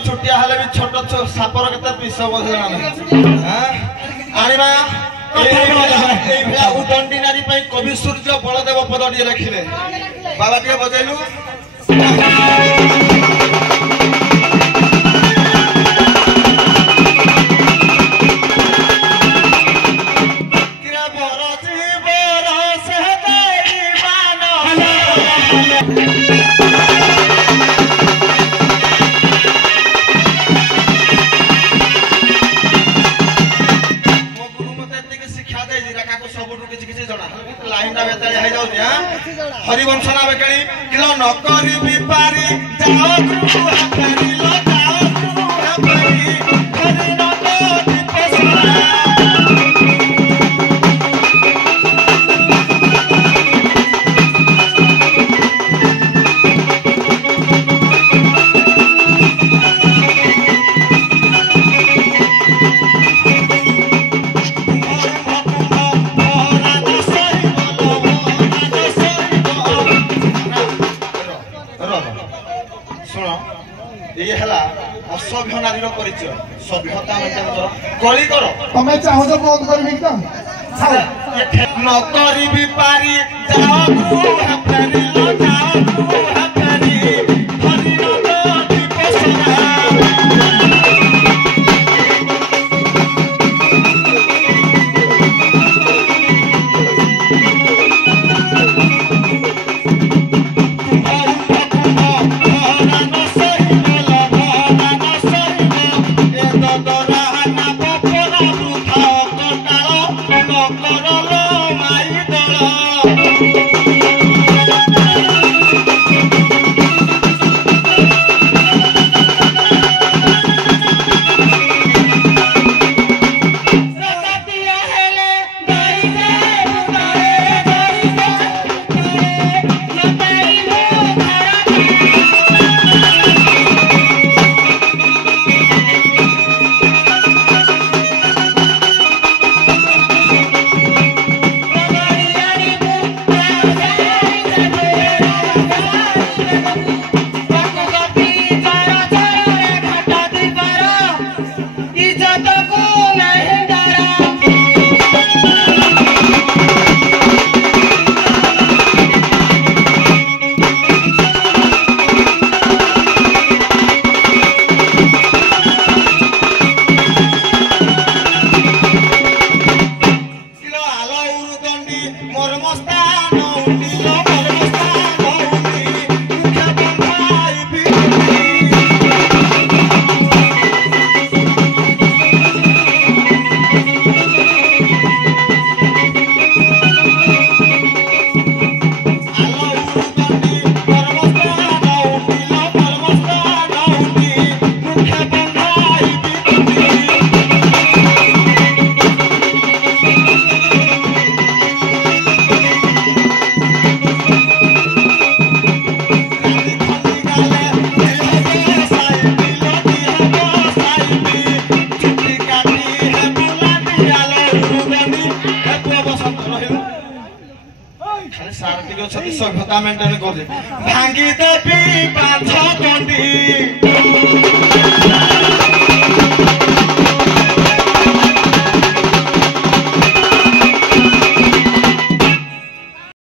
छुटिया हेले भी छोट सापर केते विष बोझे ना आनिबा उदंडी नारी कवि सूर्य बलदेव पद टे लिखिले बाबा टे बजैलु हरिवंश ना बेकड़ी किलो नकरी बिपारी जाओ गुरु हकरी लो जाओ गुरु हकरी हरि नको दीपसरा असभ्य नारी परिचय सभ्यता कली कर तमें चाहो तो बंद कर नकरी बिपारी जाओ गुरु हकरी लो जाओ गुरु हकरी हरि नको दीपसरा सभ्यता मेंटेन कर भांगी देवी बांध चंडी